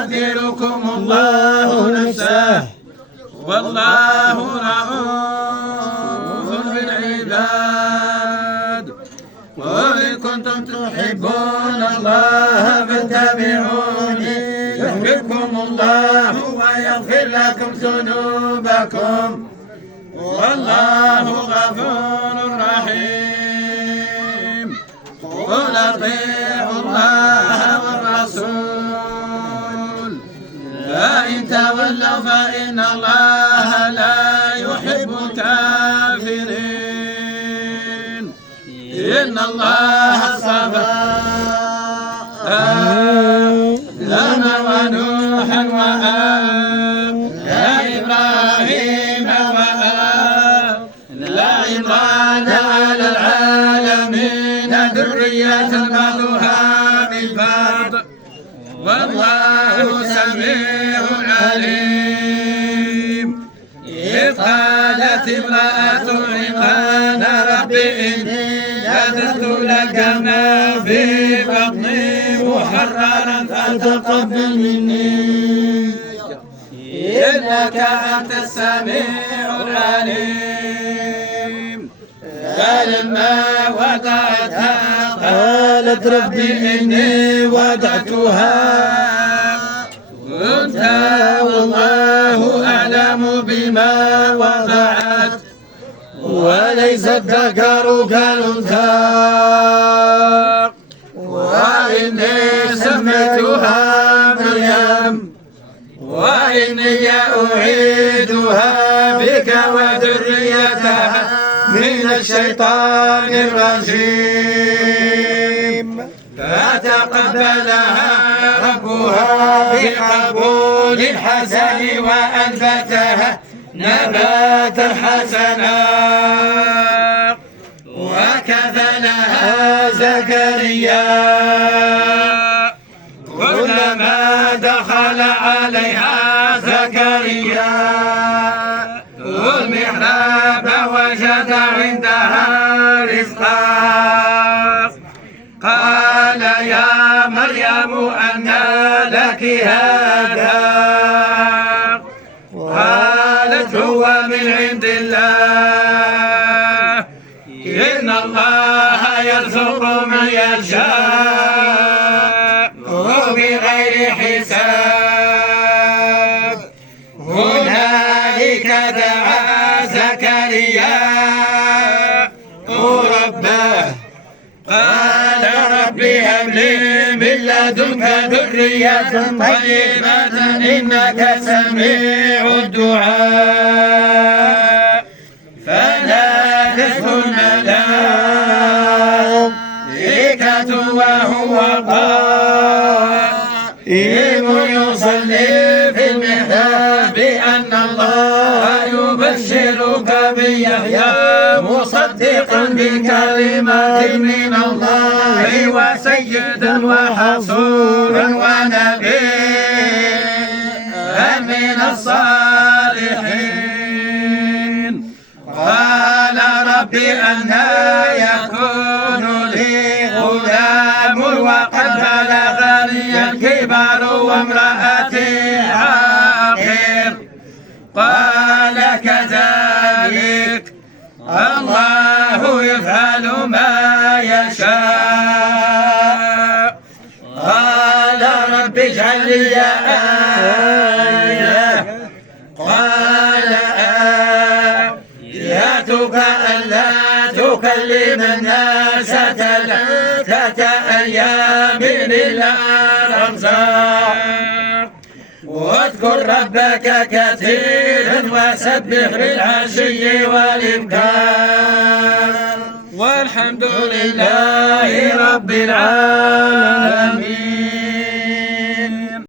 يحذركم الله نفسه والله رؤوف بالعباد. وإن كنتم تحبون الله فاتبعوني يحببكم الله ويغفر لكم ذنوبكم والله غفور رحيم. قل أطيعوا الله والرسول فإن تولوا فإن الله لا يحب الكافرين. إن الله اصطفى آدم ونوحا وآل إبراهيم وآل عمران على العالمين ذرية بعضها من بعض والله سميع عليم. إذ قالت امرأة عمران رب إني نذرت لك ما في بطني محررا فتقبل مني إنك أنت السميع العليم. فلما وضعتها قالت رب إني وضعتها أنثى والله أعلم بما وضعت وليس الذكر كالأنثى وإني سميتها مريم وإني أعيدها بك وذريتها من الشيطان الرجيم. فتقبلها ربها بقبول حسن وأنبتها نباتا حسنا وكفلها زكريا كلما دخل عليها زكريا المحراب وجد عندها رزقا قال يا مريم أنى لك هذا قالت هو من عند الله إن الله يرزق من يشاء بغير حساب. هنالك دعا زكريا ربه قال رب هب لي من لدنك ذرية طيبة إنك سميع الدعاء. فنادته الملائكة وهو قائم يصلي في المحراب أن الله يبشرك بيحيى مصدقا بكلمات من الله وسيدا وحصورا ونبيا من الصالحين. قال رب أنى يكون لي غلام وقد بلغني الكبر وامرأتي عاقر. قال كذلك الله يفعل ما يشاء. قال رب اجعل لي آية قال آياتك ألا تكلم الناس 3 أيام إلا رمزا واذكر ربك كثيرا وسبح بالعشي والإبكار والحمد لله رب العالمين.